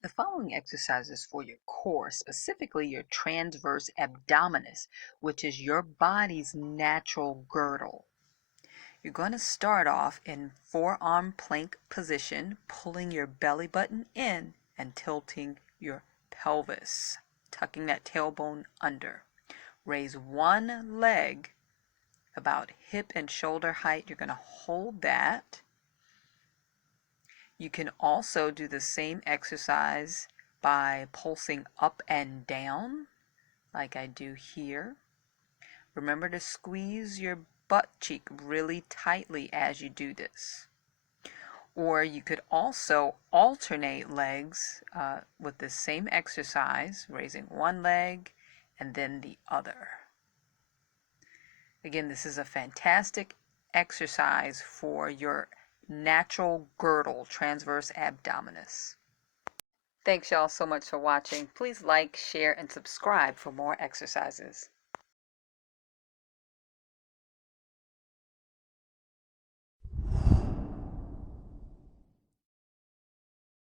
The following exercises for your core, specifically your transverse abdominis, which is your body's natural girdle. You're going to start off in forearm plank position, pulling your belly button in and tilting your pelvis, tucking that tailbone under. Raise one leg about hip and shoulder height. You're going to hold that. You can also do the same exercise by pulsing up and down, like I do here. Remember to squeeze your butt cheek really tightly as you do this. Or you could also alternate legs with the same exercise, raising one leg and then the other. Again, this is a fantastic exercise for your natural girdle, transverse abdominis. Thanks y'all so much for watching. Please like, share, and subscribe for more exercises.